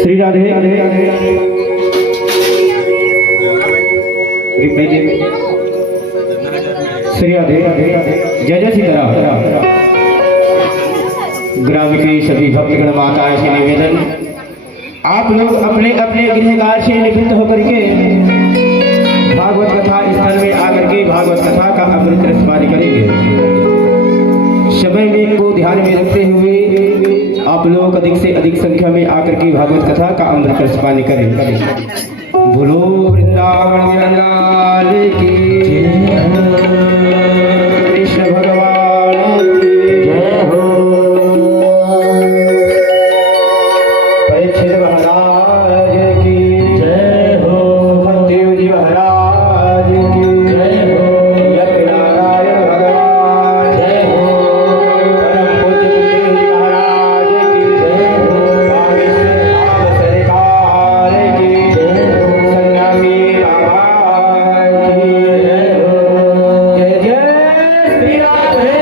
श्री राधे श्री राधे जय जय सीताराम। ग्राम की सभी भक्तगण माताएं से निवेदन, आप लोग अपने अपने गृहकार से निवृत्त होकर के भागवत कथा स्थल में आकर के भागवत कथा का अमृत रसपानी करेंगे। समय में को ध्यान में रखते हुए आप लोग अधिक से अधिक संख्या में आकर के भागवत कथा का अमृत रसपानी करें। बोलो वृंदावन लाल की कृष्ण भगवान की जय हो। परीक्षित महाराज की जय हो। सुखदेव जी महाराज की जय हो। यज्ञ नारायण भगवान जय हो। परम पूज्य गुरुदेव जी महाराज की जय हो। कामेश्वर नाम सरकार की जय हो। सन्यासी बाबा की जय हो। जय जय श्री राधे।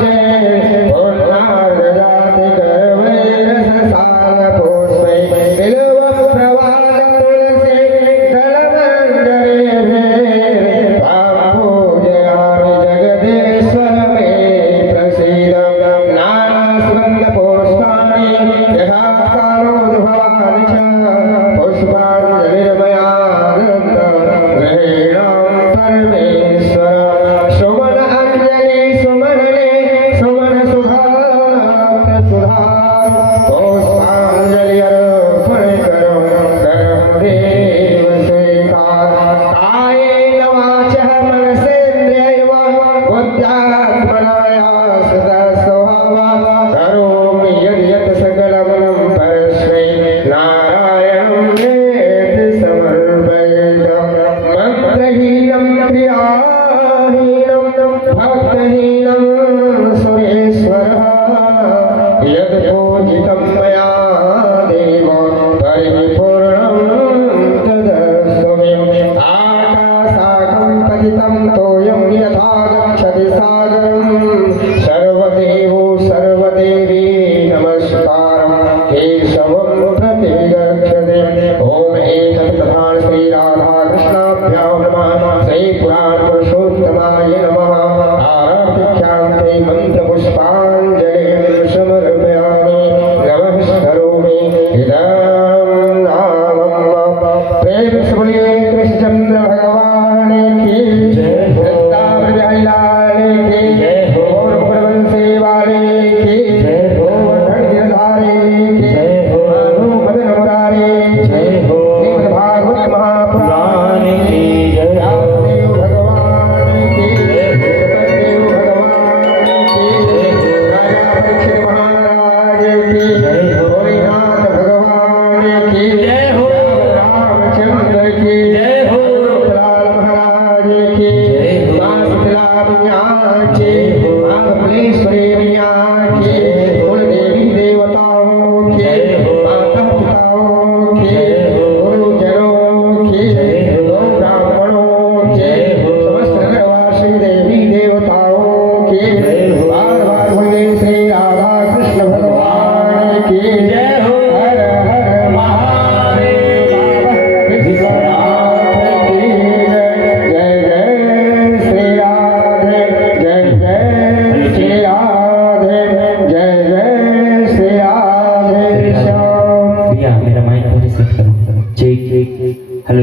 जय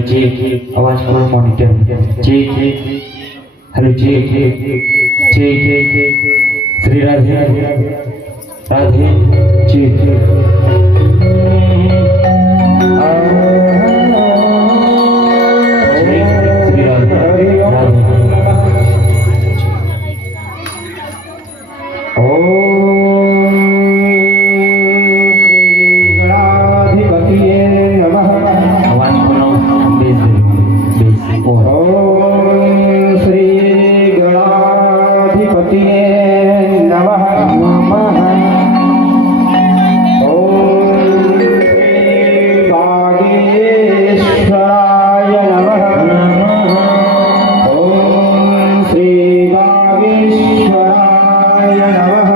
चेक आवाज करो monitor check hello check check Shri Radhe Radhe check Shri Radhe Radhe ओम श्री गणाधिपतिये नमः। आवाज बनाओ बेस ओम श्री गणाधिपतिये नमः। ओम श्री बागेश्वराय नमः। ओम श्री बागेश्वराय नमः।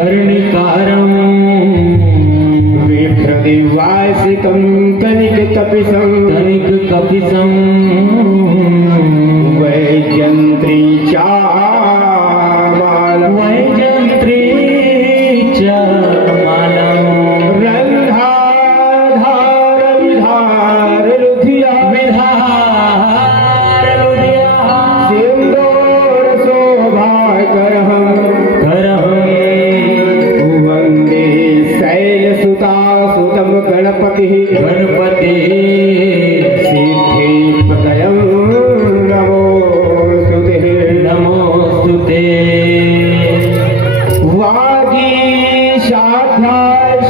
कर्णिकारम विप्रदिवासिकं कनिककपिशं वैजयन्त्री चामालं रन्धाधार विधार लुधिया सिन्दूर शोभाकरः वन्दे शैलसुतासुतं गणपतिः सिद्धिपदयं नमोस्तुते वागीशाद्धा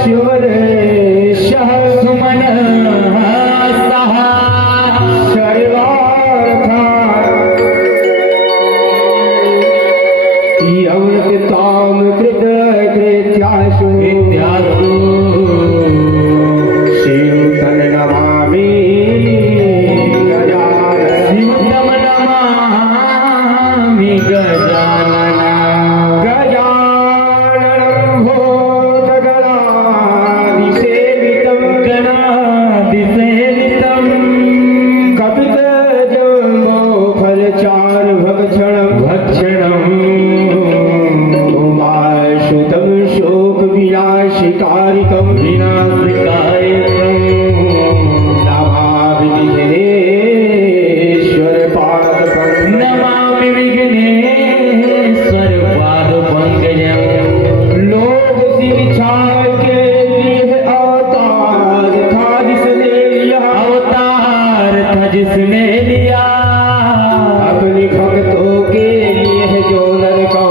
शिवरेशः सुमनः सः सर्वार्था यौनकृतां कृतकृत्याशु विद्यासु शिवं नमामि शिवं नमामि गजाननं भूतगणाधिसेवितं गणाधिसेवितं कपितजम्बोफलचारुभक्षणं उमाश्रुतं शोकविनाशिकारिकं विनाशिकारिकं नमामि विघ्नेश्वरपादपं नमामि विघ्नेश्वर पादपङ्कजं लोक शिक्षा के लिए अवतार था जिसने लिया अवतार था जिसने लिया अपने भक्तों के लिए है जो नर का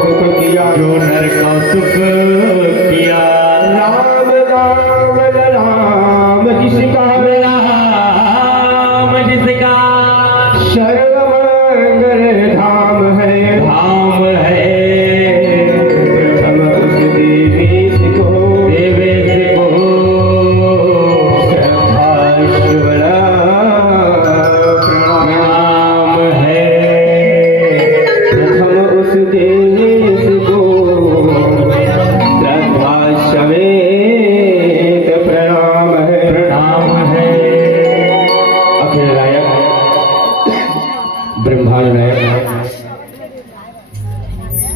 सुख किया जो नर का सुख किया राम राम राम जिसका राम जिसका सर्वमंगल धाम है धाम है प्रथम उस देवेश को श्रद्धा शिवला प्रणाम। नाम है प्रथम उस देश को श्रद्धा समेत प्रणाम है। नाम है अखिल नायक ब्रह्मांड नायक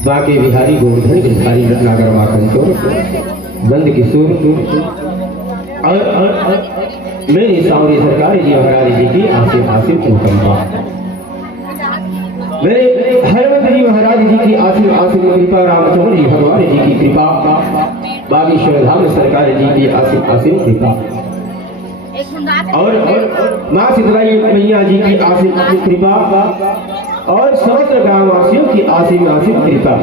बाके बिहारी गोवर्धन गिरधारी रत्नाकर माखनचोर बंद किशोर और मेरी सावरी सरकार जी महाराज जी की आसिफ आसिफ अनुकंपा मेरे हरवंत जी महाराज जी की आशीष आशीष कृपा, रामचंद्र जी भगवान जी की कृपा, बागेश्वर धाम सरकार जी की आशीष आशीष कृपा, और माँ शीतलाई मैया जी की आशीष आशीष कृपा, और समस्त ग्रामवासियों की आशीष आशीष कृपा।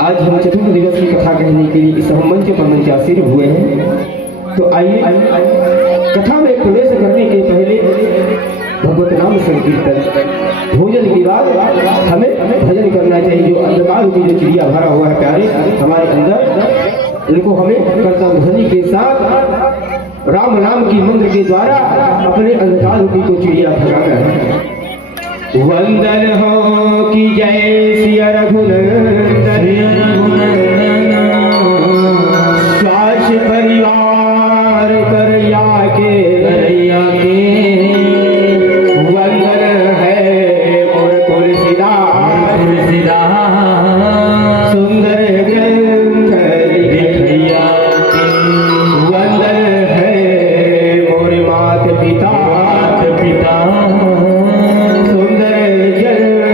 आज हम चतुर्थ दिवस की कथा कहने के लिए इस मंच पर मंचासीन हुए हैं। तो आइए कथा में प्रवेश करने के पहले भगवत नाम संकीर्तन, भोजन के बाद हमें भजन करना चाहिए। जो अंधकार की जो चिड़िया भरा हुआ है प्यारे हमारे अंदर, इनको हमें कर्तव्य ध्वनि के साथ राम नाम की मंत्र के द्वारा अपने अंधकार रूपी को चिड़िया भगाना है। वंदन हो कि जय सिया रघुनंदन, स्वास परिवार करैया के, वंदन है मोर तुलसीदास, सुंदर ग्रंथ लिखैया के, वंदन है मोर मात पिता, सुंदर जन्म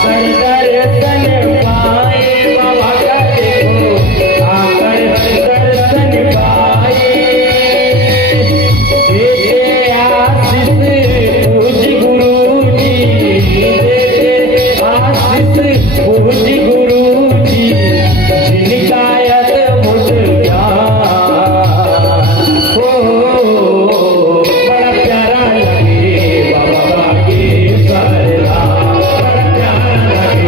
आकर दर्शन पाए बाबा का देखो आकर दर्शन पाए देते आशीष पूज्य गुरु जी देते आशीष पूज्य गुरु जी जिनका अद्भुत ज्ञान हो बड़ा प्यारा लगे बाबा के सरदार बड़ा प्यारा लगे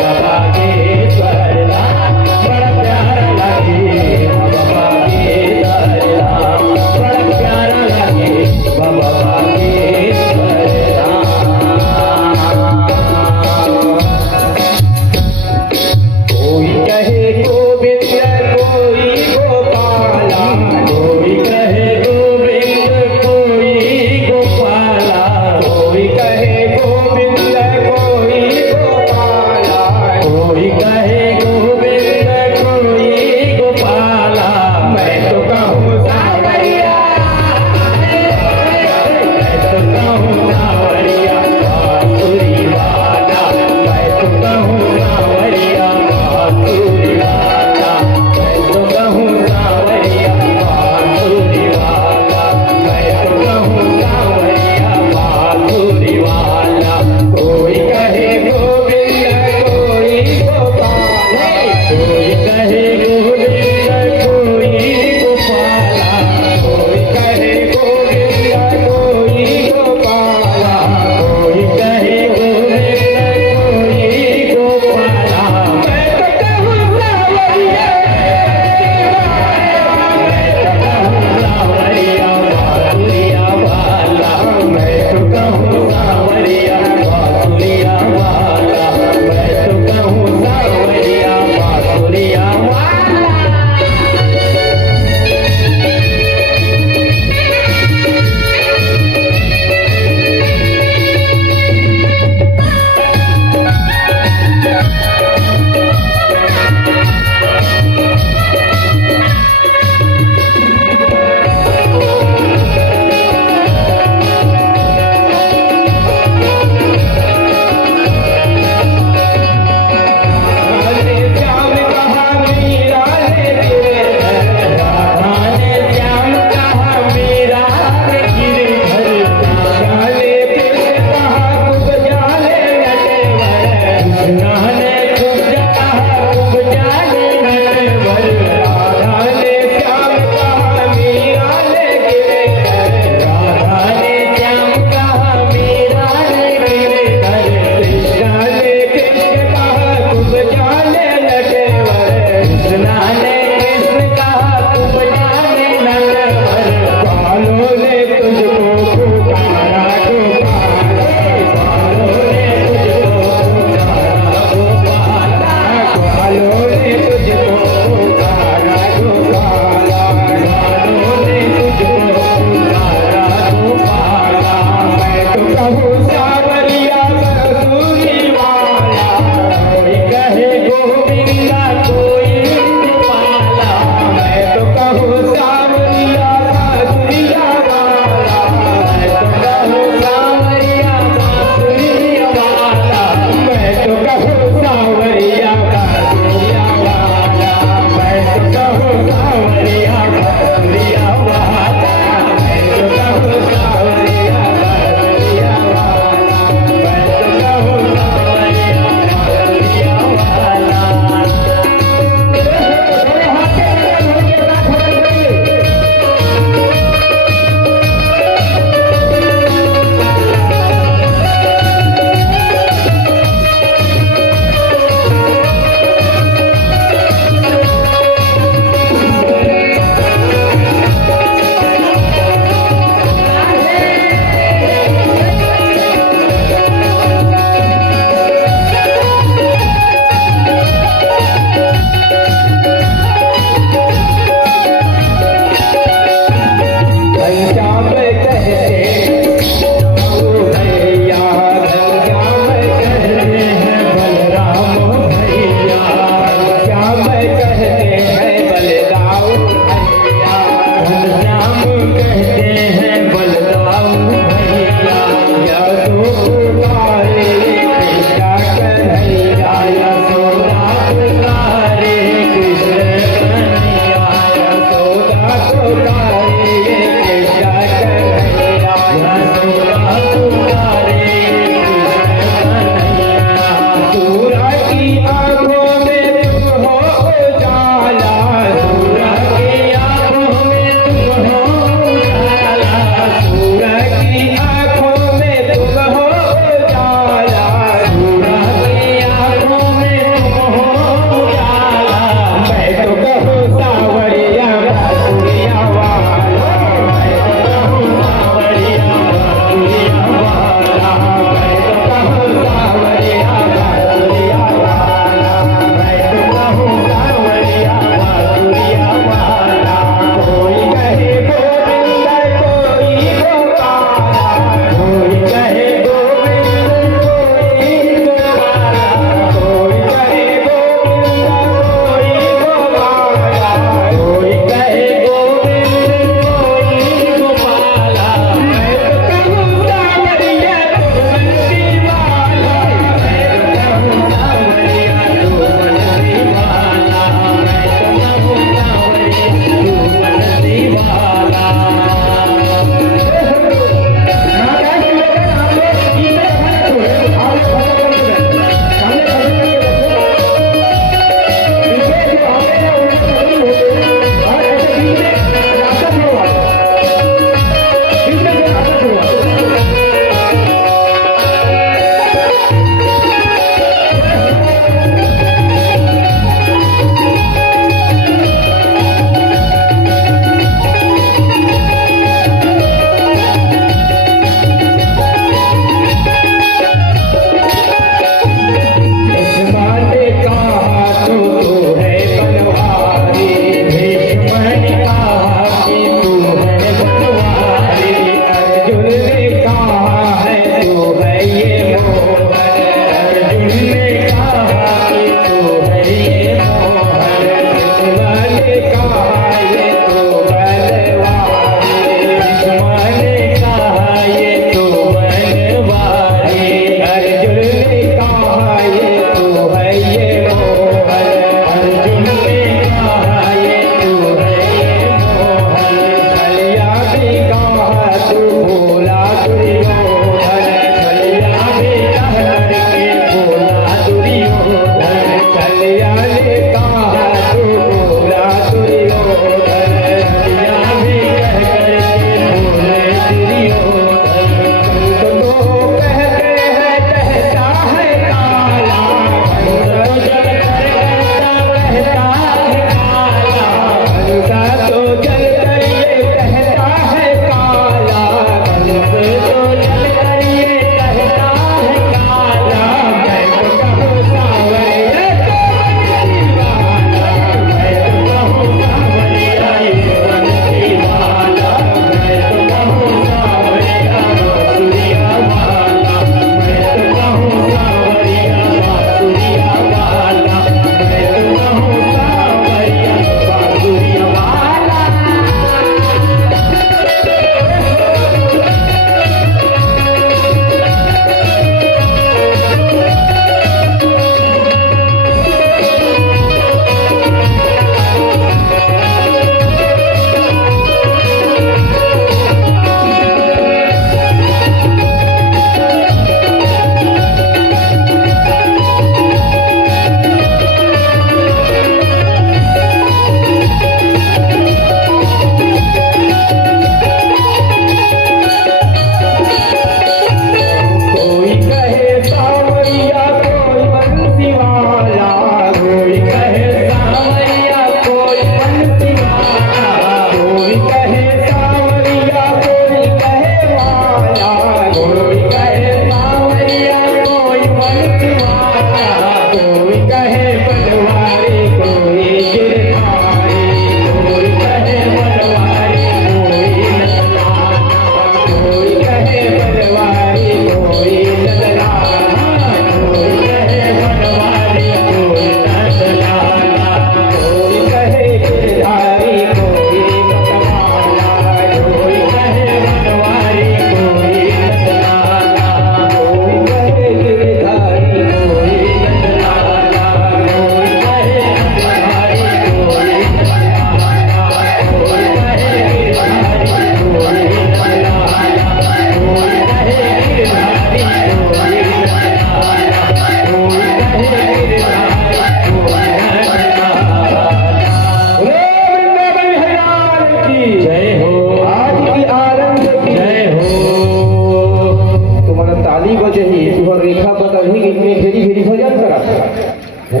देखा पता नहीं कि इतने घेरी घेरी भजन करा है?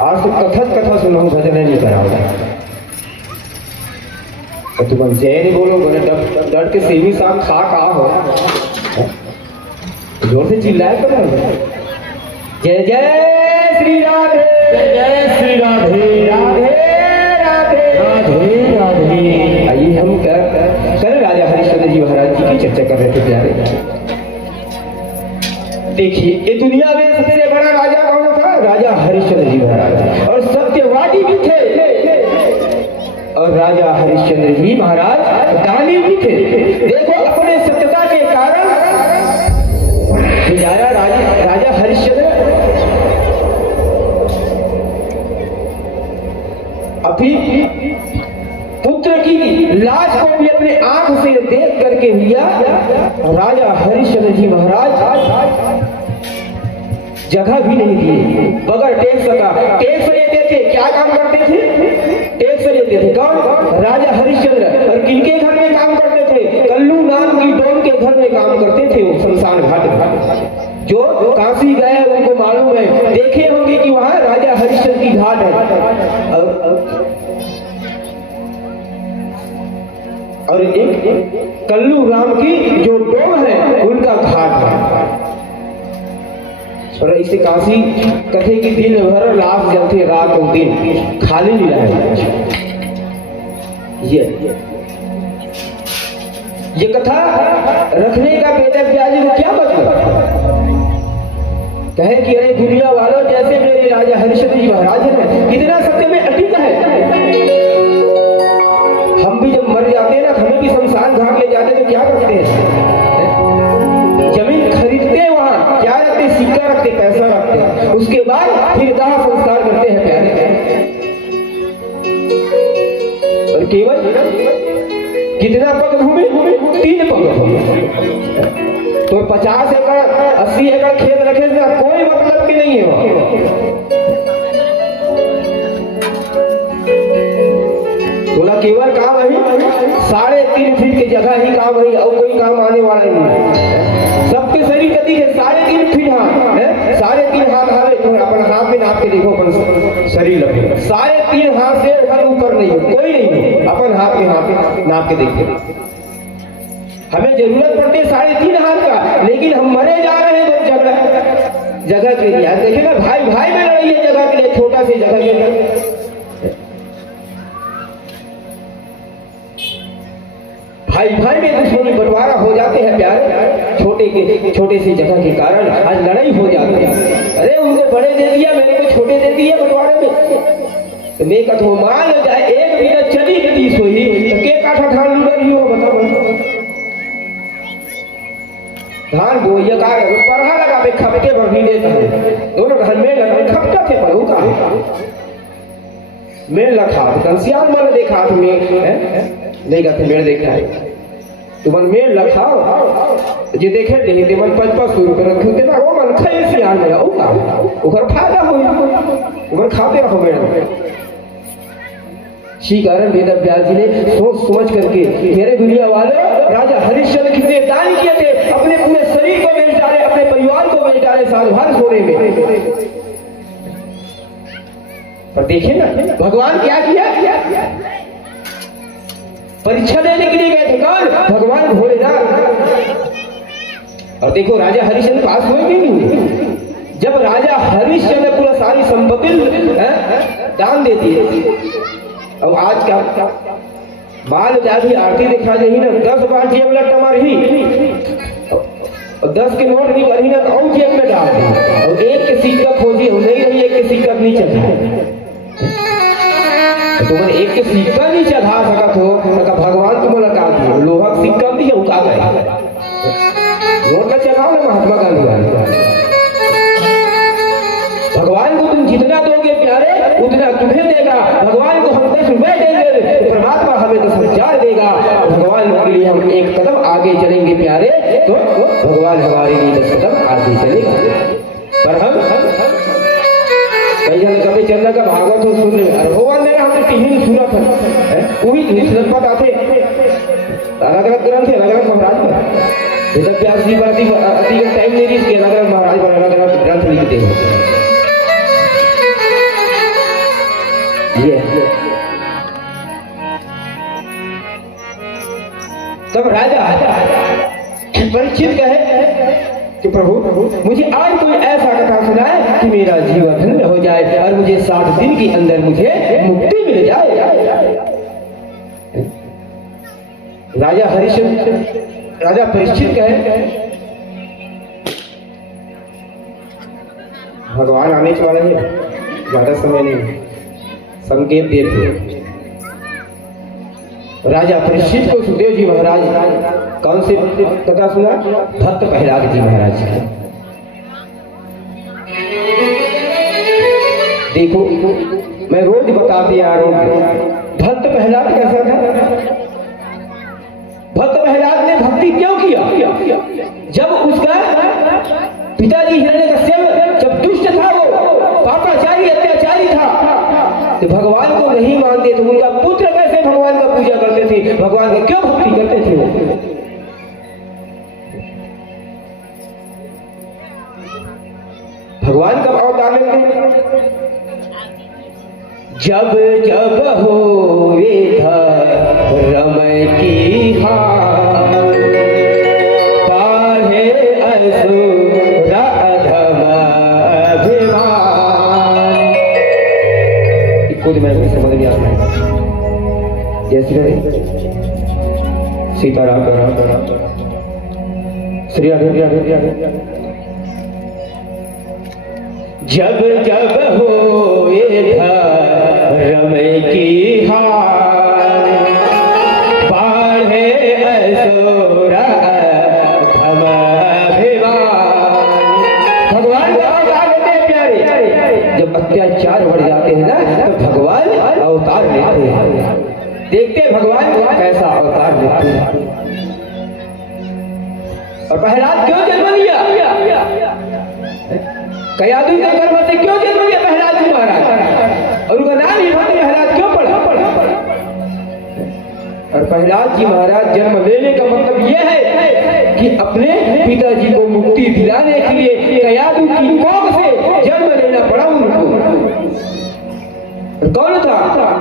आज तो कथा सुना हूँ, भजन नहीं करा होगा। तो तुम जय नहीं बोलो, बोले डर के सेवी साहब खा हो, जोर से चिल्लाए करो, जय जय श्री राधे, जय श्री राधे, राधे राधे राधे राधे। आइए हम कल राजा हरिश्चंद्र जी महाराज जी की चर्चा कर रहे थे प्यारे। देखिए ये दुनिया में सबसे बड़ा राजा कौन था? राजा हरिश्चंद्र जी महाराज, और सत्यवादी भी थे, और राजा हरिश्चंद्र जी महाराज दानी भी थे। देखो अपने सत्यता के कारण बेचारा राजा हरिश्चंद्र अभी पुत्र की लाश को भी अपने आंख से देख करके लिया। राजा हरिश्चंद्र जी महाराज जगह भी नहीं दिए, बगैर टैक्स का। टैक्स लेते थे, क्या काम करते थे? टैक्स लेते थे। कौन? राजा हरिश्चंद्र। और किनके घर में काम करते थे? कल्लू नाम की डोम के घर में काम करते थे। वो शमशान घाट में, जो काशी गए उनको मालूम है, देखे होंगे कि वहां राजा हरिश्चंद्र की घाट है। और एक कल्लू राम की जो डोम है उनका घाट है। और इसे काशी कथे की दिन भर लाश जलते, रात और दिन खाली नहीं रहे। ये कथा रखने का बेटा प्याजी को क्या मतलब? कहे कि अरे दुनिया वालों, जैसे मेरे राजा हरिश्चंद्र जी महाराज है, कितना सत्य में अटूट है। हम भी जब मर जाते हैं ना, हमें भी शमशान घाट ले जाते तो क्या करते हैं? जमीन खरीदते, वहां क्या रखते? सिक्का रखते, पैसा रखते, उसके बाद फिर दाह संस्कार करते हैं प्यारे। और केवल कितना पग घूमे? 3 पग घूमे। तो 50 एकड़ 80 एकड़ खेत रखे ना, कोई मतलब की नहीं है वहां। बोला केवल काम है 3.5 फीट की जगह ही काम है, और कोई काम आने वाला नहीं। सबके शरीर गति है 3.5 फीट हाथ है, 3.5 हाथ हावे तो अपन हाथ में नाप के देखो, अपन शरीर लगे 3.5 हाथ से ऊपर नहीं हो, कोई नहीं हो, अपन हाथ में नाप के देखते। हमें जरूरत पड़ती है 3.5 हाथ का, लेकिन हम मरे जा रहे हैं जगह के लिए। देखिए ना, भाई भाई में लड़ाई है जगह के लिए, छोटा सी जगह के लिए। भाई भाई में दुश्मनी बंटवारा हो जाते हैं प्यारे, छोटे सी जगह के कारण आज लड़ाई हो जाती है। अरे उनको बड़े दे दिया, मेरे को छोटे दे दिया बंटवारे में। तो मैं कहता हूँ मान जाए 1 मिनट चली 30 हुई तो के काठा धान लूट रही हो? बताओ, धान बोइया का पढ़ा लगा पे खपटे महीने दोनों धान में लगा खपटा थे पढ़ू का मेल रखा कंसियाल मन देखा तुम्हें नहीं कहते मेल देखा है तुमन मेल रखाओ जे देखे नहीं ते मन 500 रुपए रखे ते ना वो मन खाए से आ गया ओका ओकर फायदा होई ओकर खाते रहो मेल। श्री कारण वेद व्यास जी ने सोच समझ करके मेरे दुनिया वाले राजा हरिश्चंद्र कितने दान किए थे, अपने पूरे शरीर को बेच डाले, अपने परिवार को बेच डाले साधुवान सोने में। पर देखिए ना भगवान क्या किया, परीक्षा देने के लिए गए थे कौन? भगवान भोलेनाथ। और देखो राजा हरिश्चंद्र पास हुए कि नहीं हुए? जब राजा हरिश्चंद्र पूरा सारी संपत्ति दान दे दिए। अब आज क्या बाल जाती आरती दिखा जाही ना 10 बार जेब में टमार ही और 10 के नोट नहीं करी ना और जेब में डाल दी और एक के सिक्का खोजी हो नहीं रही, एक के सिक्का नहीं चढ़ा तुम एक के सिक्का नहीं चढ़ा सकत हो तो भगवान तुम लगा दिए लोहा सिक्का भी उठा गए नोट का चढ़ाओ ना महात्मा गांधी वाले। भगवान को तुम जितना दोगे प्यारे उतना तुम्हें देगा। भगवान को हम 10 रुपए देंगे तो परमात्मा हमें 10,000 देगा। भगवान के लिए हम एक कदम आगे चलेंगे प्यारे तो भगवान हमारे लिए 10 कदम आगे चलेगा। पर हम कई कभी चंद्र का भागवत हो सुन रहे अरे भगवान ने हमने टीवी सुना था वही पता थे अलग अलग ग्रंथ है अलग अलग महाराज वेद व्यास जी पर अधिक टाइम नहीं, इसके अलग अलग महाराज पर अलग अलग ग्रंथ लिखते हैं। ये तब राजा परीक्षित कहे कि प्रभु मुझे आज कोई ऐसा कथा सुनाए कि मेरा जीवन धन्य हो जाए और मुझे 60 दिन के अंदर मुझे मुक्ति मिल जाए। राजा परीक्षित कहे भगवान आने वाले हैं, ज्यादा समय नहीं, संकेत देते। राजा परीक्षित को सुखदेव जी महाराज कौन सी कथा सुना? भक्त प्रहलाद जी महाराज की। देखो मैं रोज बताते आ रहा हूं, भक्त प्रहलाद कैसा था? भक्त प्रहलाद ने भक्ति क्यों किया? जब उसका पिताजी हिरण्यकश्यप जब दुष्ट था, वो पापाचारी अत्याचारी था, तो भगवान को नहीं मानते थे, उनका पुत्र कैसे भगवान का पूजा करते थे, भगवान का क्यों भक्ति करते थे वो? भगवान कब अवतार लेते? जब जब होवे धर्म की हार, पाहे असुर अधम अभिमान। खुद मैं समझ नहीं आता। जय श्री हरि, सीताराम श्री राधे। जब जब होए धर्म की हार, बाढ़े असुर अधम अभिमान। भगवान का अवतार लेते हैं प्यारे। जब अत्याचार बढ़ जाते हैं ना, तो भगवान अवतार लेते हैं। देखते भगवान कैसा अवतार लेते हैं। और प्रहलाद क्यों जन्म लिया? कयादू के गर्भ से क्यों जन्म लिया प्रहलाद जी महाराज? और उनका नाम ही भक्त प्रहलाद क्यों पड़ा? और प्रहलाद जी महाराज जन्म लेने का मतलब यह है कि अपने पिताजी को मुक्ति दिलाने के लिए कयादू की कोख से जन्म लेना पड़ा उनको। और कौन था?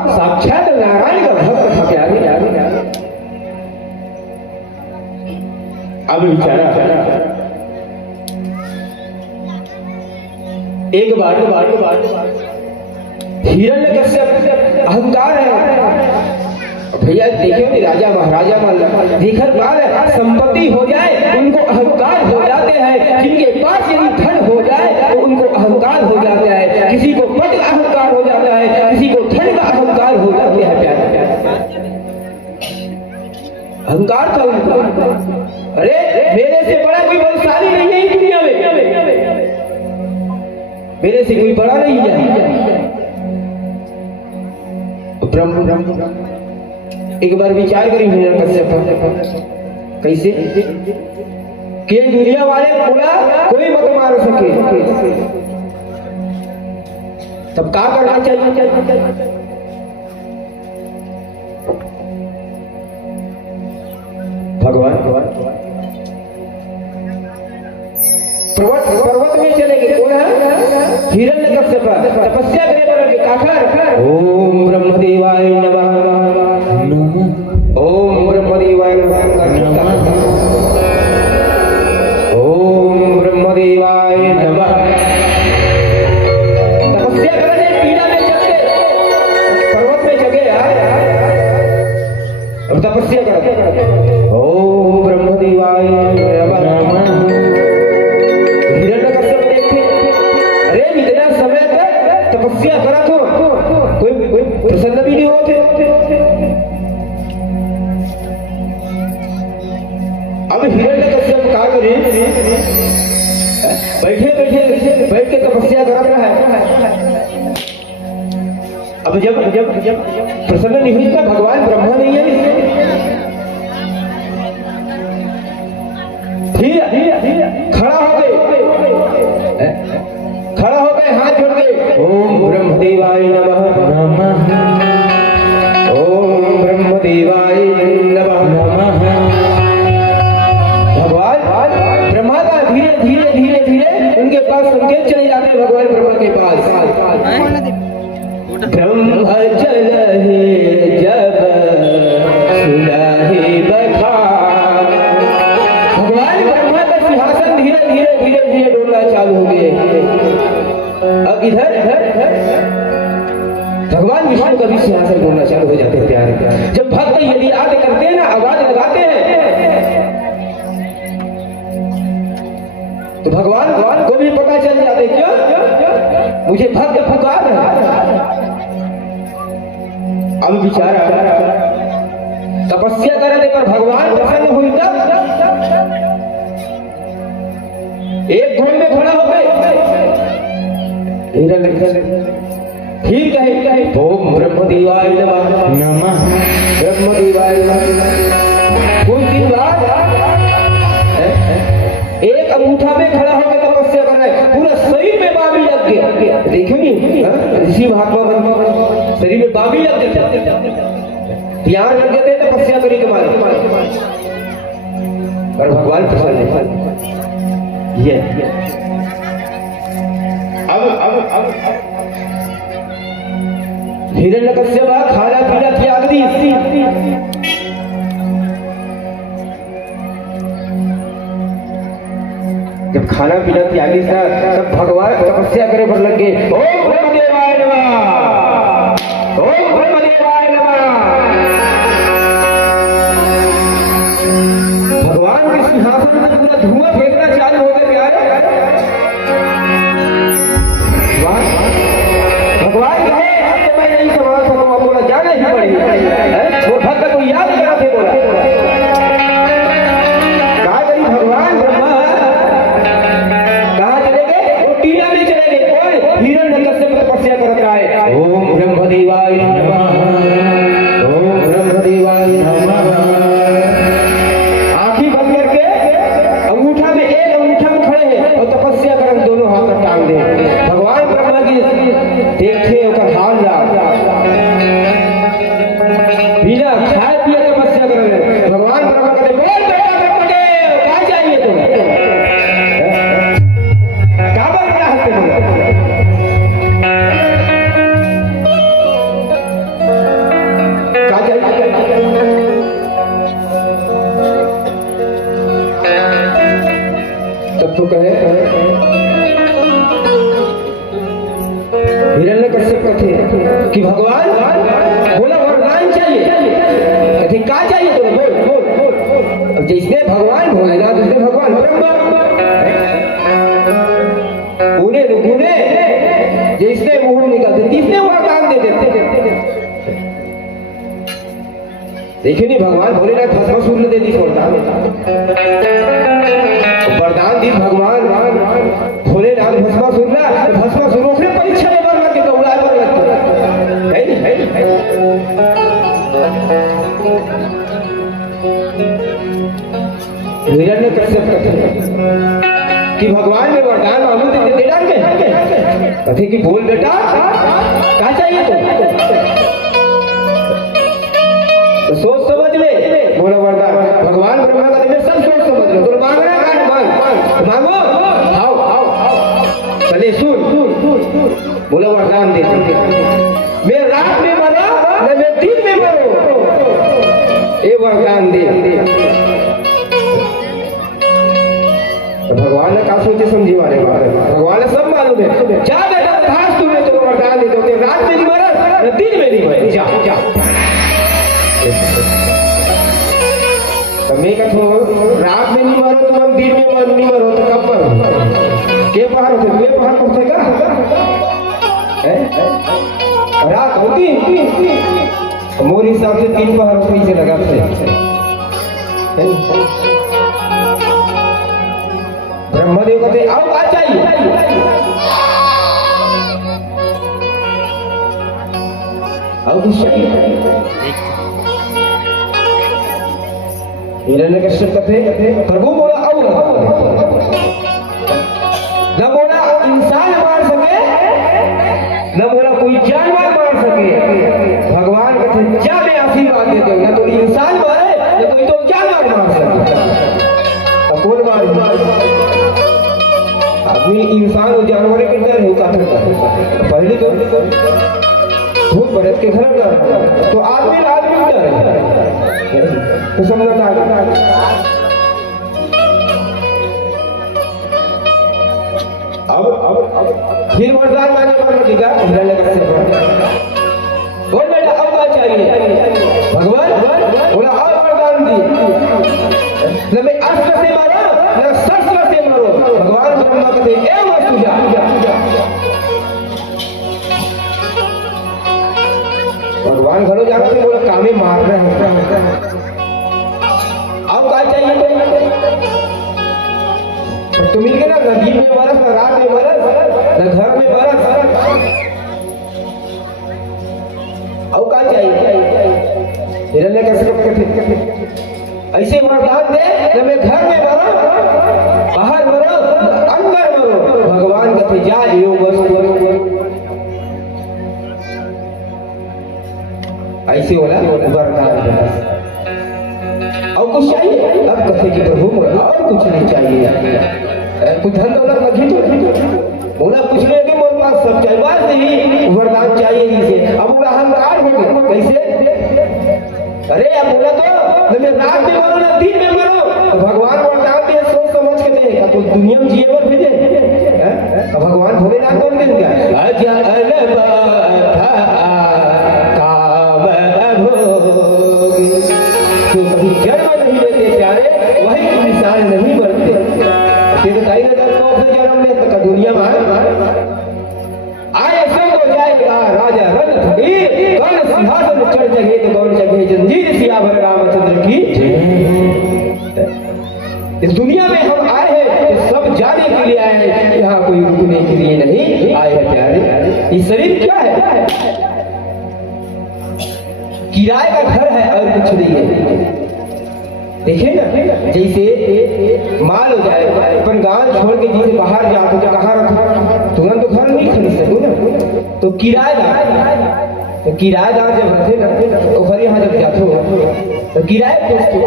साक्षात नारायण का भक्त था प्यारे। अब विचारा, एक बार हिरण्यकश्यप अहंकार है भैया, देखे राजा महाराजा देखर बार संपत्ति हो जाए उनको अहंकार हो जाते हैं। जिनके पास यदि धन हो जाए तो उनको अहंकार हो जाता है। किसी को पद का अहंकार हो जाता है, किसी को धन का अहंकार हो जाते हैं प्यारे। अहंकार था उनको। अरे मेरे से बड़ा कोई बलशाली नहीं है दुनिया में, मेरे से कोई बड़ा नहीं है। ब्रह्म एक बार विचार करी हिरण्यकश्यप कैसे कि दुनिया वाले बोला कोई मत मार सके, तब क्या करना चाहिए? भगवान पर्वत में चले गए। कौन है? हिरण्यकश्यप तपस्या करे काठर। ओम ब्रह्मदेवाय नमः, ओम ब्रह्मदेवाय नमः, ओम ब्रह्मदेवाय नमः। तपस्या करने पीड़ा में चले पर्वत में जगे और तपस्या करते। ओम ब्रह्मदेवाय नमः। इतना समय तक तपस्या करा तो कोई प्रसन्न भी नहीं होते। अब हिरण्यकश्यप क्या करे? बैठ के तपस्या कर रहा है। अब जब प्रसन्न नहीं हुई, भगवान ब्रह्मा नहीं है। खड़ा हो गए, हाथ जोड़ के ओम ब्रह्मदेवाय नमः, ओम ब्रह्मदेवाय नमः। भगवान बाद संकेत चले जाते हैं भगवान ब्रह्मा के पास। ब्रह्म जल जब सुनाहे बखार, भगवान ब्रह्मा का सिंहासन धीरे धीरे धीरे धीरे डोलना चालू हो गए। अब इधर भगवान विष्णु का भी सिंहासन डोलना चालू हो जाते हैं। प्यारे जब भक्त यदि याद करते हैं ना, आवाज लगाते हैं, तो भगवान को भी पता चल जाता है क्यों मुझे भक्त पुकार है। अब बेचारा तपस्या करने पर भगवान प्रसन्न हुई तब एक घोड़ में खड़ा हो गए। ठीक है, ओम ब्रह्मदेवाय नमः, ब्रह्मदेवाय नमः। कुछ दिन बाद एक अंगूठा में खड़ा होकर तपस्या कर रहा है, पूरा शरीर में बाबी लग गया। देखेंगे ऋषि महात्मा शरीर में बाबी लग गए, प्यार लग गए थे तपस्या करी के बाद, पर भगवान प्रसन्न ये अब हिरण्यकश्यप खाना पीना त्याग दी। जब खाना पीना त्यागी था तब भगवान तपस्या करे पर लग गए। ओम ब्रह्मदेवाय नमः, ओम ब्रह्मदेवाय नमः। भगवान के सिंहासन में पूरा धुआं फेंकना चालू हो गया। भगवान कहे अब तो मैं नहीं संभाल सकूं, अब बोला जाना ही पड़ेगा। वो भक्त को याद करा थे, बोला कहा करी भगवान ब्रह्मा कहा चले गए, वो टीला में चले गए। कौन? हिरण्यकश्यप तपस्या करता है। ओम ब्रह्मदेवाय नमः, ओम ब्रह्मदेवाय नमः। आंखें बंद करके अंगूठा में एक अंगूठा में खड़े हैं और तपस्या कर दोनों हाथ टांग दे। भगवान ब्रह्मा की देखे ओकर हाल बिना खाए पिए तपस्या कर रहे। भगवान ब्रह्मा कहते बोल बेटा ब्रह्मदेव क्या चाहिए तुम्हें? क्या बोल रहा है तुम्हें? क्या चाहिए? तब तो कहे हिरण्यकश्यप कहते कि भगवान बोला वरदान चाहिए। कहते क्या चाहिए तुम्हें? बोल बोल। अब जिसने भगवान भोलेनाथ, जिसने भगवान ब्रह्मा उन्हें रुकुने जिसने मुंह निकालते तीसरे वरदान दे देते। देखिए नहीं भगवान भोलेनाथ भस्मासुर दे दी वरदान, वरदान दी भगवान भोलेनाथ भस्मासुर उसने परीक्षा में लग के दौड़ा पर है। हिरण्यकश्यप कि भगवान ने वरदान मांगू दे डाल के कथे कि बोल बेटा क्या चाहिए तो सोच समझ ले। बोला वरदान भगवान ब्रह्मा का मैं सब सोच समझ लो, तो मांगना है मांगो आओ आओ आओ चले सुन। बोला वरदान दे, मैं रात में मरा न मैं दिन में मरो, ये वरदान दे। तो भगवान ने कहा सोचे समझी वाले भगवान ने सब मालूम है। जा बेटा तथास्तु तुम्हें तो वरदान दे दो, रात में नहीं मरा न दिन में नहीं मरे, जाओ जाओ। तो मैं कहूँ रात में नहीं मारो तो हम दिन में नहीं मारो तो कब पर के पहाड़ होते वे पहाड़ पड़ते का रात होती मोर हिसाब से 3 पहाड़ पीछे लगाते ब्रह्मदेव कहते आओ आ चाहिए। अब हिरण्यकश्यप कहते प्रभु बोला आओ न बोला इंसान मार सके न बोला कोई जानवर मार सके। भगवान कहते क्या मैं आशीर्वाद देते हो, ना तो इंसान मारे न कोई तो जानवर मार सके। कौन मार आदमी इंसान और जानवर के डर है का करता है। पहले तो भूत बरत के घर डर तो आदमी डर है तो समझता है। अब फिर वरदान मांगे पर लगेगा बोल बेटा अब क्या चाहिए भगवान बोला और वरदान दी न मैं अस्त्र से मारो न शस्त्र से मारो। भगवान ब्रह्मा कहते ए वस्तु जा भगवान घरों जाकर के बोला कामे मार रहे हैं अब क्या चाहिए तो मिल गया ना नदी में बरस न रात में बरस न घर में बरस अब क्या चाहिए हिरण्यकश्यप ऐसे वरदान दे न मैं घर में मरो बाहर मरो अंदर मरो। भगवान कहते जा यो वस्तु ऐसे बोला वरदान और कुछ चाहिए अब कहते कि प्रभु और कुछ नहीं चाहिए कुछ धन दौलत नहीं तो बोला कुछ नहीं कि मेरे पास सब चाहिए बस नहीं वरदान चाहिए इसे। अब बोला अहंकार हो गया कैसे अरे अब बोला तो मैं रात में मरो ना दिन में मरो तो भगवान वरदान दिए सोच समझ के देगा तो दुनिया में जिए पर भेजे तो भगवान भोलेनाथ कौन देंगे तो कभी जन्म नहीं लेते प्यारे वही इंसान नहीं बनते बताई ना जब से जन्म ले तो दुनिया में आए सब हो जाएगा राजा रण फकीर कौन सिंहासन चढ़ जगे तो कौन जगे जंजीर सियावर रामचंद्र की इस दुनिया में हम आए हैं तो सब जाने के लिए आए हैं यहाँ कोई रुकने के लिए नहीं आए हैं प्यारे। ये शरीर क्या है किराए का घर है और कुछ नहीं है। देखिए ना जैसे माल हो जाए अपन गांव छोड़ के जैसे बाहर जाते तो कहाँ रखो तुरंत तो घर नहीं खरीद सको ना तो किराएदार जब रहते ना तो फिर यहाँ जब जाते हो तो किराए पूछते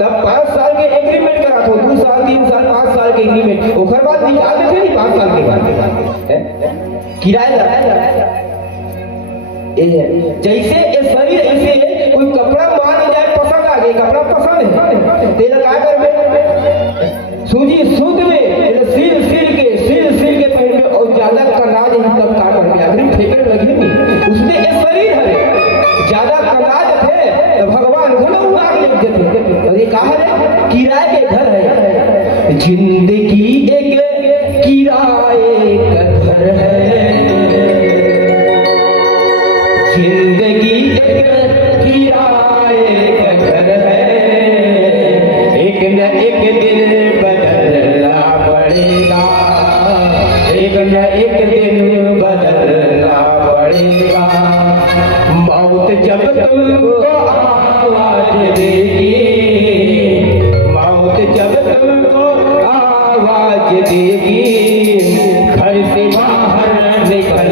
तब 5 साल के एग्रीमेंट करा तो 2 साल 3 साल 5 साल के एग्रीमेंट ओखर बाद निकाल देते नहीं 5 साल के बाद किराएदार जैसे ये शरीर ऐसे कोई कपड़ा मान जाए पसंद आ गया कपड़ा पसंद है तेल क्या कर सूजी सूद में सिल के पहन के और ज्यादा कनाज ही तब का कर के आखिर फेंकने लगी नहीं उसमें ये शरीर है ज्यादा कनाज थे तो भगवान घोड़े उड़ा ले देते और ये कहा है किराए के घर है जिंदगी एक किराए का घर है जिंदगी एक किराए का घर है एक न एक दिन बदलना पड़ेगा एक न एक दिन बदलना पड़ेगा। मौत जब तुमको आवाज देगी मौत जब तुमको आवाज देगी घर से बाहर निकल